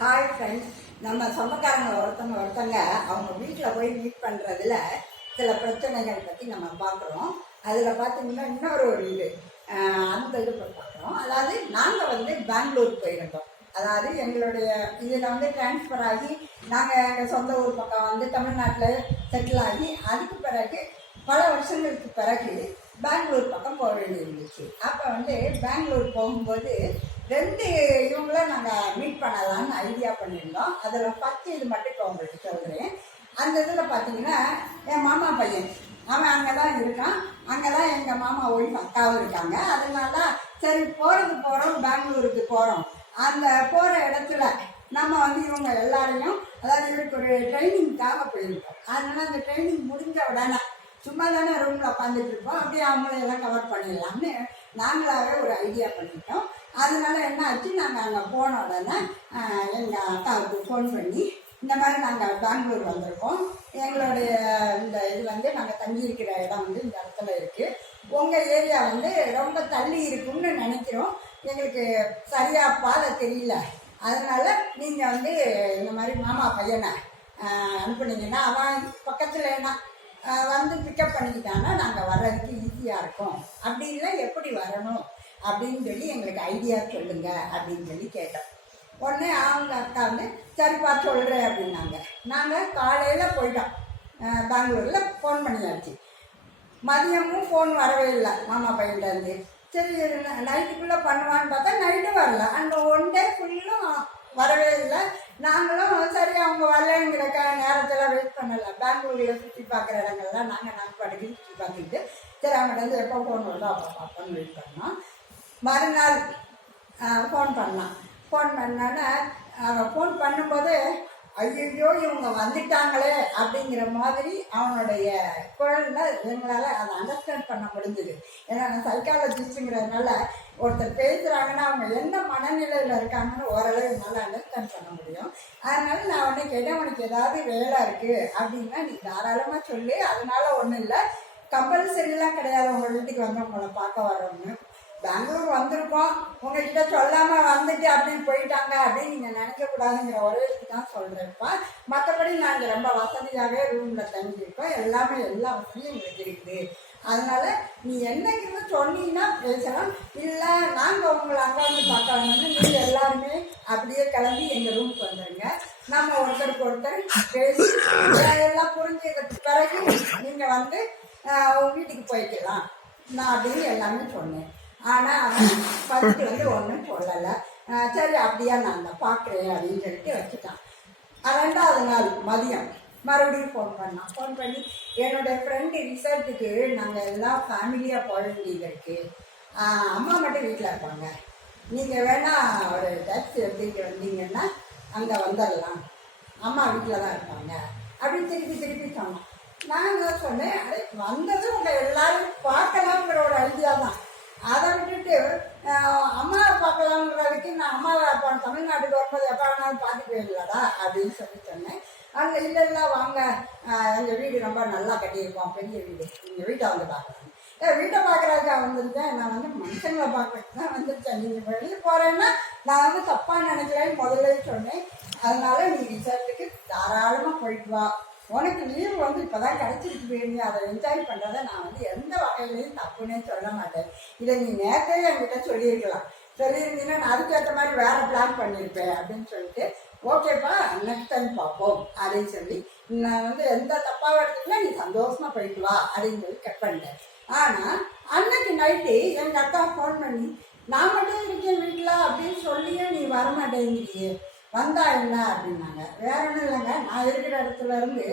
Hi friends, நம்ம சொந்தக்காரங்க ஒருத்தங்க அவங்க வீட்டில் போய் மீட் பண்ணுறதுல சில பிரச்சனைகள் பற்றி நம்ம பார்க்குறோம். அதில் பார்த்தீங்கன்னா இன்னொரு இது அந்த இது பார்க்குறோம். அதாவது நாங்கள் பெங்களூர் போயிருந்தோம். அதாவது எங்களுடைய இதில் டிரான்ஸ்ஃபர் ஆகி நாங்கள் எங்கள் சொந்த ஊர் பக்கம் தமிழ்நாட்டில் செட்டில் ஆகி அதுக்கு பிறகு பல வருஷங்களுக்கு பிறகு பெங்களூர் பக்கம் போக வேண்டியிருந்துச்சு. அப்போ பெங்களூர் போகும்போது இவங்கள நாங்கள் மீட் பண்ணலான்னு ஐடியா பண்ணியிருந்தோம். அதில் ஃபஸ்ட்டு இது மட்டும் இப்போ உங்களுக்கு சொல்கிறேன். அந்த இதில் பார்த்தீங்கன்னா என் மாமா பையன் அவன் அங்கே தான் இருக்கான். அங்கே தான் எங்கள் மாமா ஒய்ஃப் அக்காவும் இருக்காங்க. அதனால சரி போகிறோம் பெங்களூருக்கு போகிறோம். அந்த போகிற இடத்துல நம்ம இவங்க எல்லாரையும், அதாவது இவருக்கு ஒரு ட்ரைனிங்காக போயிருக்கோம். அதனால் அந்த ட்ரைனிங் முடிஞ்ச உடனே சும்மா தானே ரூமில் உட்காந்துட்டு இருப்போம், அப்படியே அவங்களையெல்லாம் கவர் பண்ணிடலாம்னு நாங்களாகவே ஒரு ஐடியா பண்ணிட்டோம். அதனால என்ன ஆச்சு, நாங்கள் அங்கே போன உடனே எங்கள் அக்காவுக்கு ஃபோன் பண்ணி இந்த மாதிரி நாங்கள் பெங்களூர் வந்திருக்கோம், எங்களுடைய இந்த இது நாங்கள் தங்கியிருக்கிற இடம் இந்த இடத்துல இருக்குது, உங்கள் ஏரியா ரொம்ப தள்ளி இருக்குன்னு நினைக்கிறோம், எங்களுக்கு சரியாக பாதை தெரியல, அதனால் நீங்கள் இந்த மாதிரி மாமா பையனை அனுப்புனீங்கன்னா அவன் பக்கத்தில் என்ன பிக்கப் பண்ணிக்கிட்டான்னா நாங்கள் வர்றதுக்கு ஈஸியாக இருக்கும், அப்படி இல்லை எப்படி வரணும் அப்படின்னு சொல்லி எங்களுக்கு ஐடியா சொல்லுங்க அப்படின்னு சொல்லி கேட்டோம். உடனே அவங்க அக்கா சரிப்பா சொல்கிறேன் அப்படின்னாங்க. நாங்கள் காலையில் போயிட்டோம், பெங்களூரில் ஃபோன் பண்ணியாச்சு. மதியமும் ஃபோன் வரவே இல்லை மாமா பையன்லேருந்து. சரி நைட்டுக்குள்ளே பண்ணுவான்னு பார்த்தா நைட்டும் வரல. அந்த ஒன் டே ஃபுல்லும் வரவே இல்லை. நாங்களும் சரி அவங்க வரலங்கிற நேரத்தில் வெயிட் பண்ணலை. பெங்களூரில் சுற்றி பார்க்குற இடங்கள்லாம் நாங்கள் படிக்க சுற்றி பார்த்துக்கிட்டு சரி அவங்கள்ட்ட எப்போ ஃபோன் வருதோ அப்போ பார்ப்போன்னு வெயிட் பண்ணோம். மறுநாள் ஃபோன் பண்ணான். ஃபோன் பண்ணோன்னே ஃபோன் பண்ணும்போது ஐயோ இவங்க வந்துட்டாங்களே அப்படிங்கிற மாதிரி அவனுடைய குரலில் எங்களால் அதை அண்டர்ஸ்டாண்ட் பண்ண முடிஞ்சுது. ஏன்னா நான் சைக்காலஜிஸ்ட்டுங்கிறதுனால ஒருத்தர் பேசுகிறாங்கன்னா அவங்க என்ன மனநிலையில் இருக்காங்கன்னு ஓரளவு என்னால் அண்டர்ஸ்டாண்ட் பண்ண முடியும். அதனால நான் உடனே கேட்டேன், உனக்கு ஏதாவது வேலை இருக்குது அப்படின்னா நீ தாராளமாக சொல்லு, அதனால ஒன்றும் இல்லை, கம்பல்சரிலாம் கிடையாது உங்கள் வீட்டுக்கு உங்களை பார்க்க வரோம்னு. பெங்களூர் வந்திருக்கோம், உங்கள்கிட்ட சொல்லாமல் வந்துட்டு அப்படின்னு போயிட்டாங்க அப்படின்னு நீங்கள் நினைக்கக்கூடாதுங்கிற ஒரே இதுக்கு தான் சொல்கிறேன்ப்பா. மற்றபடி நாங்கள் ரொம்ப வசதியாகவே ரூமில் தங்கியிருக்கோம், எல்லாமே எல்லா வசதியும் எங்களுக்கு இருக்குது. அதனால் நீ என்னைக்குன்னு சொன்னீங்கன்னா பேசலாம், இல்லை நாங்கள் உங்களை அங்கே பார்க்க வேணும்னு நீங்கள் எல்லாருமே அப்படியே கிளம்பி எங்கள் ரூமுக்கு வந்துடுங்க, நம்ம ஒருத்தருக்கு ஒருத்தர் பேசி எல்லாம் புரிஞ்சதுக்கு பிறகு நீங்கள் வீட்டுக்கு போய்க்கலாம் நான் அப்படின்னு எல்லாமே சொன்னேன். ஆனால் அவன் ஃபஸ்ட்டு ஒன்றும் சொல்லலை. சரி அப்படியா நான் தான் பார்க்குறேன் அப்படின்னு சொல்லிட்டு வச்சுட்டான். ரெண்டாவது நாள் மதியம் மறுபடியும் ஃபோன் பண்ணான். ஃபோன் பண்ணி என்னோடய ஃப்ரெண்டு ரிசல்ட்டுக்கு நாங்கள் எல்லாம் ஃபேமிலியாக போக வேண்டியது இருக்குது, அம்மா மட்டும் வீட்டில் இருப்பாங்க, நீங்கள் வேணால் ஒரு டாக்ஸி எடுத்துக்கிட்டு வந்தீங்கன்னா அங்கே வந்துடலாம், அம்மா வீட்டில் தான் இருப்பாங்க அப்படின்னு திருப்பி சொன்னான். நான் சொன்னேன், அதே வந்தது உங்கள் எல்லாரும் பார்க்கலாங்கிற ஒரு ஐடியா தான், அதை விட்டுட்டு அம்மாவை பார்க்கலாங்கிறதுக்கு நான் அம்மாவை தமிழ்நாட்டுக்கு வரும்போது எப்போ வேணாலும் பார்த்துட்டு இல்லைடா அப்படின்னு சொன்னேன். அங்கே இல்லை வாங்க எங்கள் வீடு ரொம்ப நல்லா கட்டியிருக்கோம், பெரிய வீடு, எங்கள் வீட்டை பார்க்கலாம். வீட்டை பார்க்குறதுக்காக வந்திருக்கேன், நான் மனுஷங்களை பார்க்கறதுக்கு தான் வந்திருக்கேன், நீங்கள் வெளியே போகிறேன்னா நான் தப்பாக நினைக்கிறேன்னு முதல்ல சொன்னேன். அதனால நீ ரிசல்ட்டுக்கு தாராளமாக போயிட்டு வா, உனக்கு லீவ் இப்போ தான் கிடச்சிருக்கு வேண்டி அதை என்ஜாய் பண்ணுறதை நான் எந்த வகையிலையும் தப்புன்னே சொல்ல மாட்டேன். இதை நீ நேரத்தையே என்கிட்ட சொல்லியிருக்கலாம், சொல்லியிருந்தீங்கன்னா நான் அதுக்கேற்ற மாதிரி வேறு பிளான் பண்ணியிருப்பேன் அப்படின்னு சொல்லிட்டு ஓகேப்பா நெக்ஸ்ட் டைம் பார்ப்போம் அப்படின்னு சொல்லி நான் எந்த தப்பாக எடுத்துக்கலாம், நீ சந்தோஷமாக போயிட்டு வா அப்படின்னு சொல்லி கட் பண்ணிட்டேன். ஆனால் அன்னைக்கு நைட்டு எங்கள் அக்கா ஃபோன் பண்ணி நான் மட்டும் இருக்கேன் வீட்டில் அப்படின்னு சொல்லியே நீ வரமாட்டேங்கிறியே, வந்தா என்ன அப்படின்னாங்க. வேற ஒன்றும் இல்லைங்க, நான் இருக்கிற இடத்துல இருந்து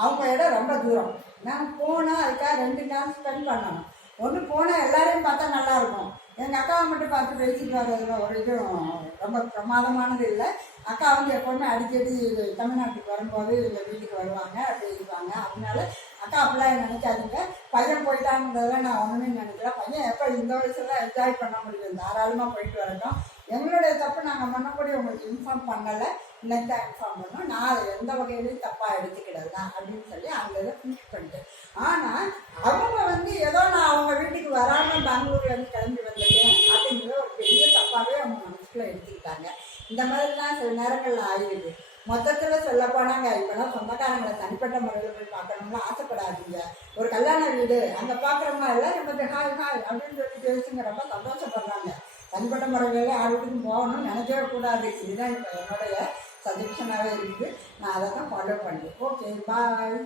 அவங்க இடம் ரொம்ப தூரம், நான் போனால் அதுக்காக 2 நாள் ஸ்பெண்ட் பண்ணணும். ஒன்று போனால் எல்லாரையும் பார்த்தா நல்லாயிருக்கும், எங்கள் அக்காவை மட்டும் பார்த்து பேசிட்டு வர்றதுல ஒரு இதுவும் ரொம்ப பிரமாதமானது இல்லை. அக்கா எப்போவுமே அடிக்கடி தமிழ்நாட்டுக்கு வரும்போது இல்லை வீட்டுக்கு வருவாங்க அப்படி இருப்பாங்க. அதனால அக்கா அப்படிலாம் நினைக்காதீங்க, பையன் போயிட்டாங்கிறத நான் ஒன்றுமே நினைக்கல, பையன் எப்போ இந்த வயசுல என்ஜாய் பண்ண முடியும், தாராளமாக போயிட்டு வரட்டும், எங்களுடைய தப்பு நாங்கள் முன்னக்கூடி உங்களுக்கு இன்ஃபார்ம் பண்ணலை, இன்னைக்கு தான் இன்ஃபார்ம் பண்ணோம், நான் அதை எந்த வகையிலையும் தப்பாக எடுத்துக்கிடலாம் அப்படின்னு சொல்லி அங்கே இதை ஃபினிஷ் பண்ணிட்டேன். ஆனால் அவங்க ஏதோ நான் அவங்க வீட்டுக்கு வராமல் பெங்களூர்லேருந்து கிளம்பி வந்துட்டேன் அப்படிங்கிற ஒரு பெரிய தப்பாகவே அவங்க மனசுக்குள்ள எடுத்துக்கிட்டாங்க. இந்த மாதிரிலாம் சில நேரங்களில் ஆயிடுது. மொத்தத்தில் சொல்ல போனாங்க, இப்போலாம் சொந்தக்காரங்களை தனிப்பட்ட முறையில் போய் பார்க்கணும்னு ஆசைப்படாதீங்க. ஒரு கல்யாண வீடு அங்கே பார்க்குறோமா எல்லாம் நம்ம ஹாய் ஹாய் அப்படின்னு சொல்லி பேசுங்க, ரொம்ப சந்தோஷப்படுறாங்க. தனிப்பட்ட முறையில் யார் வீட்டுக்கும் போகணும்னு நினைக்கவே கூடாது. இதுதான் இப்போ என்னுடைய சஜஷனாகவே இருக்குது. நான் அதை தான் ஃபாலோ பண்ணுறேன். ஓகே, பாய்.